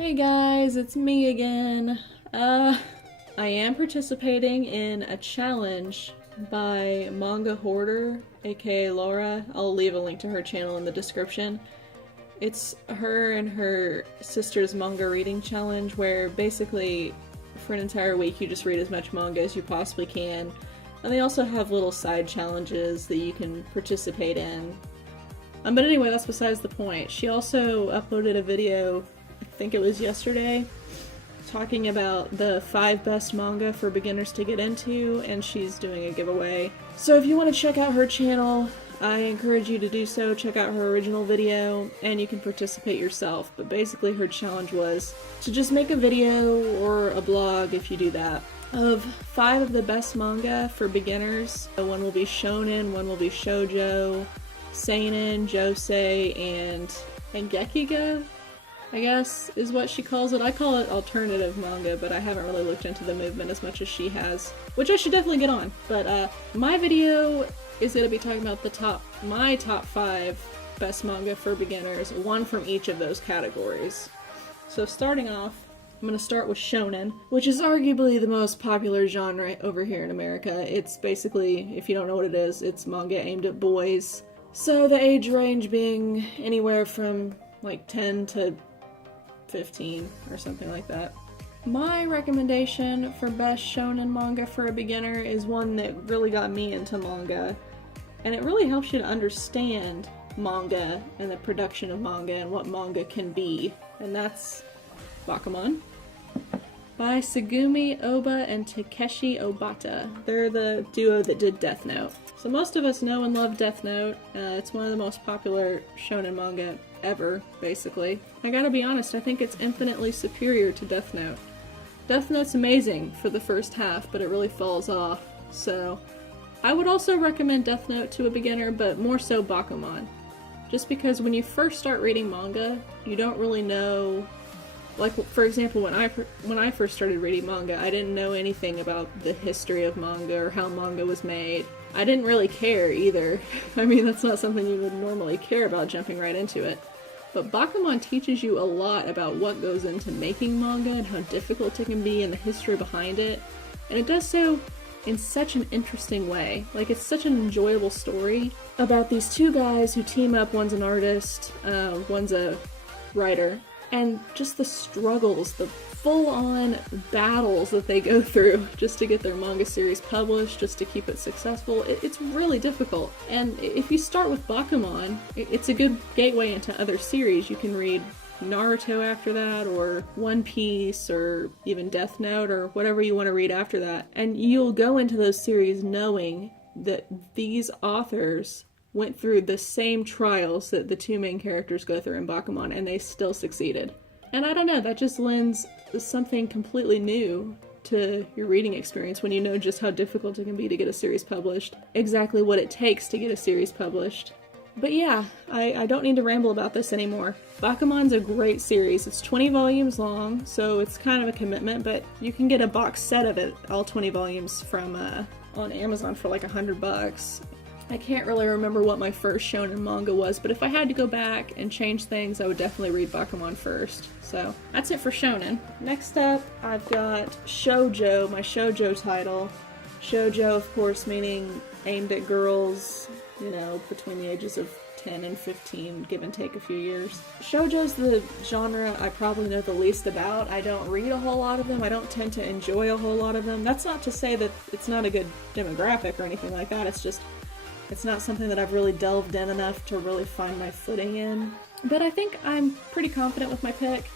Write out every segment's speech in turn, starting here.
Hey guys, it's me again. I am participating in a challenge by Manga Hoarder, aka Laura. I'll leave a link to her channel in the description. It's her and her sister's manga reading challenge where basically for an entire week you just read as much manga as you possibly can. And they also have little side challenges that you can participate in. But anyway, that's besides the point. She also uploaded a video, I think it was yesterday, talking about the 5 best manga for beginners to get into, and she's doing a giveaway. So if you want to check out her channel, I encourage you to do so. Check out her original video, and you can participate yourself. But basically her challenge was to just make a video, or a blog if you do that, of 5 of the best manga for beginners. One will be shonen, one will be shoujo, seinen, josei, and gekiga, I guess, is what she calls it. I call it alternative manga, but I haven't really looked into the movement as much as she has, which I should definitely get on. But my video is going to be talking about my top 5 best manga for beginners, one from each of those categories. So starting off, I'm going to start with shonen, which is arguably the most popular genre over here in America. It's basically, if you don't know what it is, it's manga aimed at boys. So the age range being anywhere from like 10 to 15 or something like that. My recommendation for best shonen manga for a beginner is one that really got me into manga, and it really helps you to understand manga and the production of manga and what manga can be, and that's Bakuman by Tsugumi Oba and Takeshi Obata. They're the duo that did Death Note. So most of us know and love Death Note. It's one of the most popular shonen manga ever, basically. I gotta be honest, I think it's infinitely superior to Death Note. Death Note's amazing for the first half, but it really falls off. So I would also recommend Death Note to a beginner, but more so Bakuman. Just because when you first start reading manga, you don't really know. Like, for example, when I first started reading manga, I didn't know anything about the history of manga or how manga was made. I didn't really care either. I mean, that's not something you would normally care about jumping right into it. But Bakuman teaches you a lot about what goes into making manga and how difficult it can be and the history behind it. And it does so in such an interesting way. Like, it's such an enjoyable story about these two guys who team up. One's an artist, one's a writer. And just the struggles, the full-on battles that they go through just to get their manga series published, just to keep it successful. It's really difficult. And if you start with Bakuman, it's a good gateway into other series. You can read Naruto after that, or One Piece, or even Death Note, or whatever you want to read after that. And you'll go into those series knowing that these authors went through the same trials that the two main characters go through in Bakuman, and they still succeeded. And I don't know, that just lends something completely new to your reading experience when you know just how difficult it can be to get a series published, exactly what it takes to get a series published. But yeah, I don't need to ramble about this anymore. Bakuman's a great series. It's 20 volumes long, so it's kind of a commitment, but you can get a box set of it, all 20 volumes, from on Amazon for like $100. I can't really remember what my first shonen manga was, but if I had to go back and change things, I would definitely read Bakuman first. So that's it for shonen. Next up, I've got shoujo, my shoujo title. Shoujo, of course, meaning aimed at girls, you know, between the ages of 10 and 15, give and take a few years. Shoujo's the genre I probably know the least about. I don't read a whole lot of them. I don't tend to enjoy a whole lot of them. That's not to say that it's not a good demographic or anything like that. It's just, it's not something that I've really delved in enough to really find my footing in. But I think I'm pretty confident with my pick.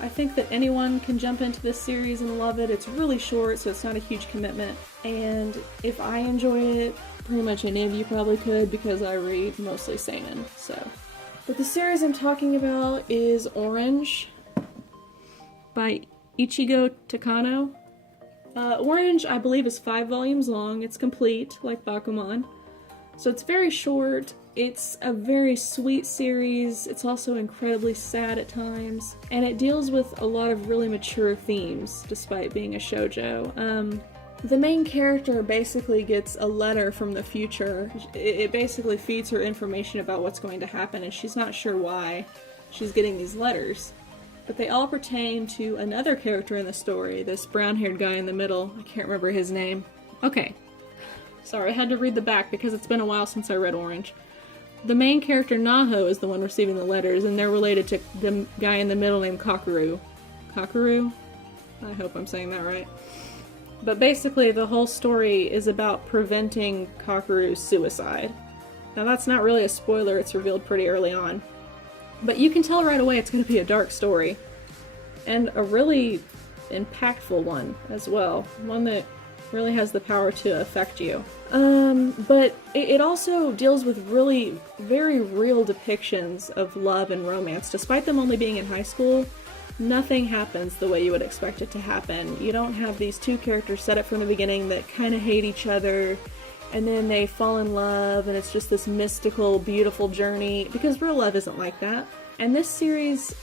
I think that anyone can jump into this series and love it. It's really short, so it's not a huge commitment. And if I enjoy it, pretty much any of you probably could, because I read mostly seinen, so. But the series I'm talking about is Orange by Ichigo Takano. Orange, I believe, is 5 volumes long. It's complete, like Bakuman. So it's very short, it's a very sweet series, it's also incredibly sad at times, and it deals with a lot of really mature themes, despite being a shoujo. The main character basically gets a letter from the future. It basically feeds her information about what's going to happen, and she's not sure why she's getting these letters. but they all pertain to another character in the story, this brown-haired guy in the middle. I can't remember his name. Okay. Sorry, I had to read the back because it's been a while since I read Orange. The main character, Naho, is the one receiving the letters, and they're related to the guy in the middle named Kakeru. Kakeru? I hope I'm saying that right. But basically, the whole story is about preventing Kakeru's suicide. Now, that's not really a spoiler, it's revealed pretty early on. But you can tell right away it's going to be a dark story. And a really impactful one as well. One that really has the power to affect you. But it also deals with really very real depictions of love and romance. Despite them only being in high school, nothing happens the way you would expect it to happen. You don't have these two characters set up from the beginning that kind of hate each other, and then they fall in love, and it's just this mystical, beautiful journey, because real love isn't like that. And this series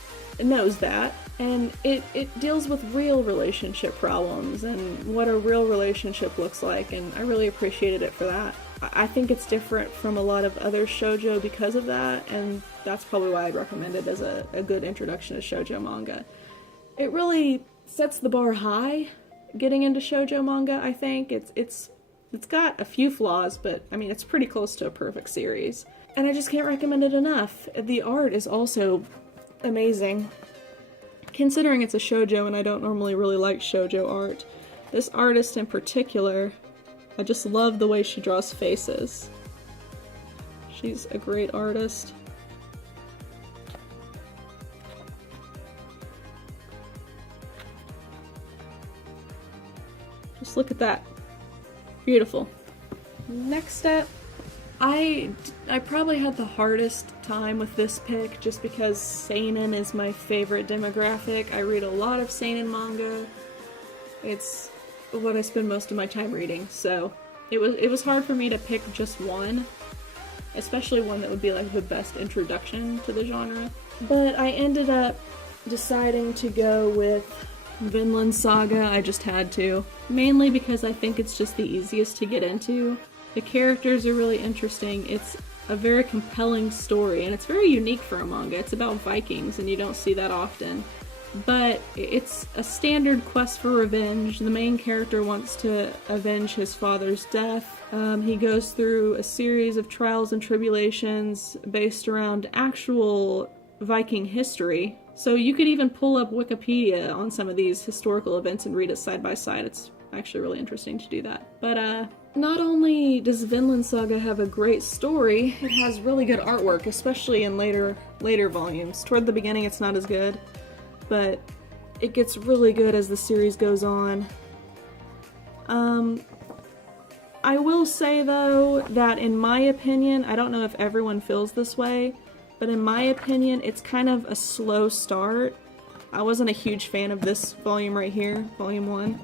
knows that, and it deals with real relationship problems and what a real relationship looks like, and I really appreciated it for that. I think it's different from a lot of other shoujo because of that, and that's probably why I'd recommend it as a good introduction to shoujo manga. It really sets the bar high getting into shoujo manga, I think. It's got a few flaws, but I mean, it's pretty close to a perfect series. And I just can't recommend it enough. The art is also amazing. Considering it's a shoujo and I don't normally really like shoujo art, this artist in particular, I just love the way she draws faces. She's a great artist. Just look at that. Beautiful. Next up, I probably had the hardest time with this pick just because seinen is my favorite demographic. I read a lot of seinen manga. It's what I spend most of my time reading, so it was hard for me to pick just one, especially one that would be like the best introduction to the genre. But I ended up deciding to go with Vinland Saga. I just had to. Mainly because I think it's just the easiest to get into. The characters are really interesting. It's a very compelling story, and it's very unique for a manga. It's about Vikings, and you don't see that often. But it's a standard quest for revenge. The main character wants to avenge his father's death. He goes through a series of trials and tribulations based around actual Viking history. So you could even pull up Wikipedia on some of these historical events and read it side by side. It's actually really interesting to do that. But not only does Vinland Saga have a great story, it has really good artwork, especially in later volumes. Toward the beginning it's not as good, but it gets really good as the series goes on. I will say though that in my opinion, I don't know if everyone feels this way, but in my opinion it's kind of a slow start. I wasn't a huge fan of this volume right here, volume 1.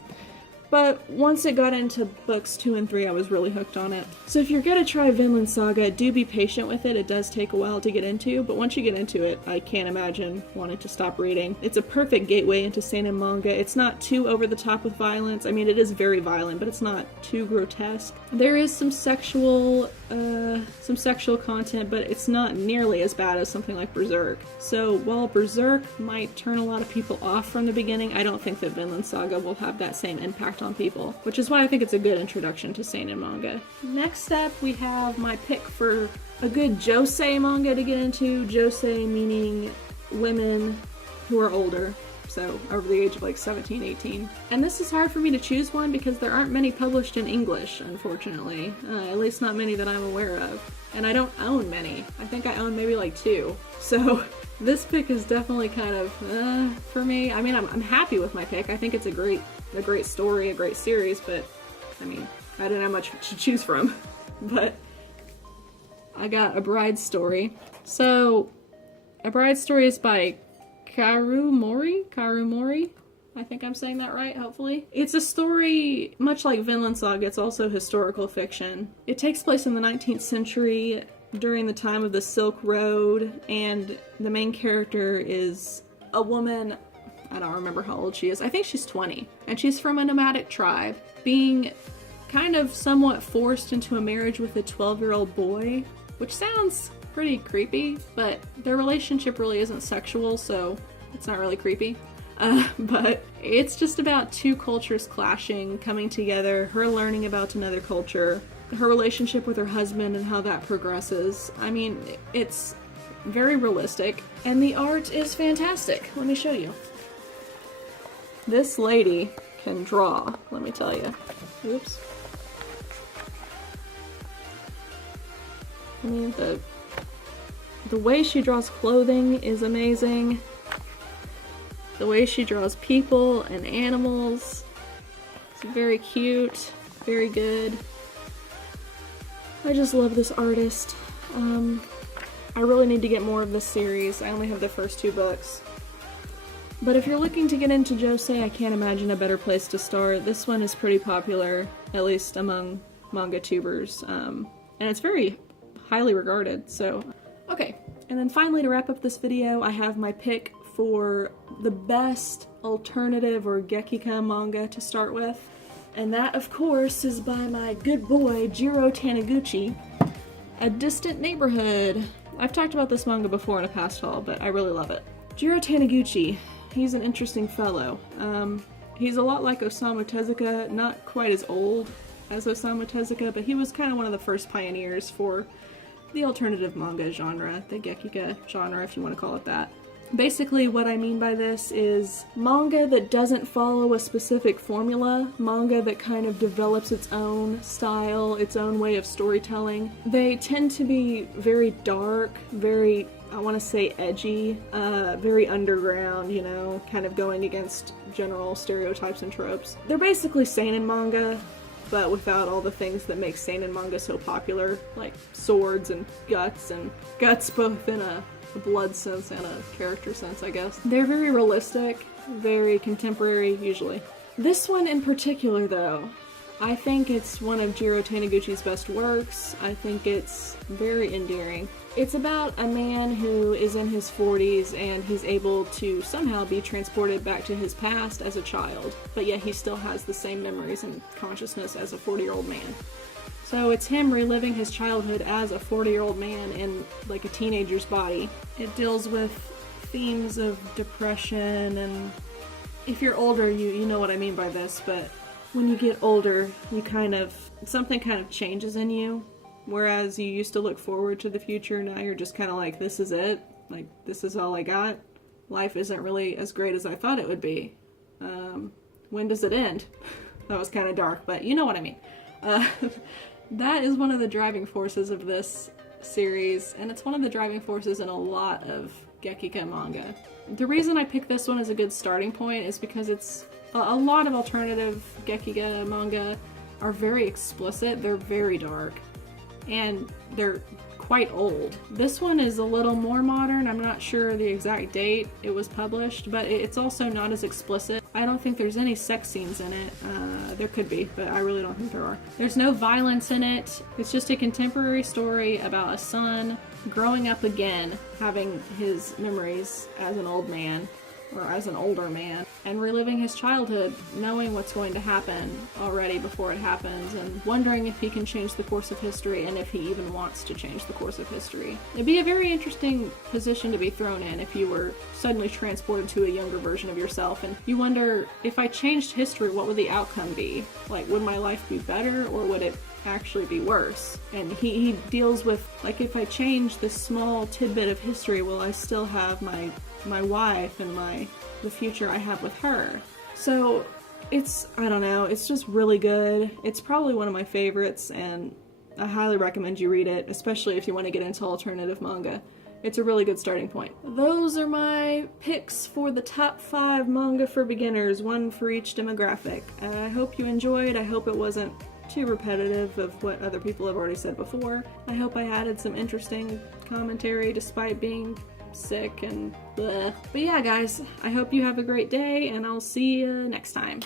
But once it got into books 2 and 3, I was really hooked on it. So if you're gonna try Vinland Saga, do be patient with it. It does take a while to get into, but once you get into it, I can't imagine wanting to stop reading. It's a perfect gateway into seinen manga. It's not too over the top with violence. I mean, it is very violent, but it's not too grotesque. There is some sexual content, but it's not nearly as bad as something like Berserk. So while Berserk might turn a lot of people off from the beginning, I don't think that Vinland Saga will have that same impact on people, which is why I think it's a good introduction to seinen manga. Next up, we have my pick for a good Josei manga to get into. Josei meaning women who are older, so over the age of like 17, 18. And this is hard for me to choose one because there aren't many published in English, unfortunately. At least not many that I'm aware of. And I don't own many. I think I own maybe like 2. So this pick is definitely kind of for me. I mean, I'm happy with my pick. I think it's a great story, a great series, but I mean, I didn't have much to choose from. But I got A Bride's Story. So A Bride's Story is by Karumori? I think I'm saying that right, hopefully. It's a story, much like Vinland Saga, it's also historical fiction. It takes place in the 19th century during the time of the Silk Road, and the main character is a woman, I don't remember how old she is, I think she's 20, and she's from a nomadic tribe, being kind of somewhat forced into a marriage with a 12-year-old boy, which sounds pretty creepy, but their relationship really isn't sexual, so It's not really creepy. But it's just about two cultures clashing, coming together, her learning about another culture, her relationship with her husband and how that progresses. I mean, it's very realistic, and the art is fantastic. Let me show you. This lady can draw, let me tell you. Oops. I mean, the way she draws clothing is amazing. The way she draws people and animals, it's very cute, very good. I just love this artist. I really need to get more of this series. I only have the first 2 books. But if you're looking to get into Josei, I can't imagine a better place to start. This one is pretty popular, at least among manga tubers, and it's very highly regarded, so. Okay, and then finally to wrap up this video, I have my pick for the best alternative or Gekika manga to start with. And that, of course, is by my good boy, Jiro Taniguchi, A Distant Neighborhood. I've talked about this manga before in a past haul, but I really love it. Jiro Taniguchi, he's an interesting fellow. He's a lot like Osamu Tezuka, not quite as old as Osamu Tezuka, but he was kind of one of the first pioneers for the alternative manga genre, the Gekika genre, if you want to call it that. Basically, what I mean by this is manga that doesn't follow a specific formula, manga that kind of develops its own style, its own way of storytelling. They tend to be very dark, very, I want to say edgy, very underground, you know, kind of going against general stereotypes and tropes. They're basically seinen manga, but without all the things that make seinen manga so popular, like swords and guts both in a blood sense and a character sense, I guess. They're very realistic, very contemporary, usually. This one in particular, though, I think it's one of Jiro Taniguchi's best works. I think it's very endearing. It's about a man who is in his 40s and he's able to somehow be transported back to his past as a child, but yet he still has the same memories and consciousness as a 40-year-old man. So it's him reliving his childhood as a 40-year-old man in like a teenager's body. It deals with themes of depression, and if you're older, you know what I mean by this, but when you get older, something kind of changes in you. Whereas you used to look forward to the future, now you're just kind of like, this is it. Like, this is all I got. Life isn't really as great as I thought it would be. When does it end? That was kind of dark, but you know what I mean. That is one of the driving forces of this series, and it's one of the driving forces in a lot of Gekika manga. The reason I picked this one as a good starting point is because it's a lot of alternative Gekika manga are very explicit, they're very dark, and they're quite old. This one is a little more modern. I'm not sure the exact date it was published, but it's also not as explicit. I don't think there's any sex scenes in it. There could be, but I really don't think there are. There's no violence in it. It's just a contemporary story about a son growing up again, having his memories as an old man, or as an older man, and reliving his childhood, knowing what's going to happen already before it happens, and wondering if he can change the course of history, and if he even wants to change the course of history. It'd be a very interesting position to be thrown in if you were suddenly transported to a younger version of yourself, and you wonder, if I changed history, what would the outcome be? Like, would my life be better, or would it actually be worse? And he deals with, like, if I change this small tidbit of history, will I still have my wife and the future I have with her? So I don't know, it's just really good. It's probably one of my favorites, and I highly recommend you read it, especially if you want to get into alternative manga. It's a really good starting point. Those are my picks for the top 5 manga for beginners, one for each demographic. I hope you enjoyed. I hope it wasn't too repetitive of what other people have already said before. I hope I added some interesting commentary despite being sick and bleh. But yeah, guys, I hope you have a great day, and I'll see you next time.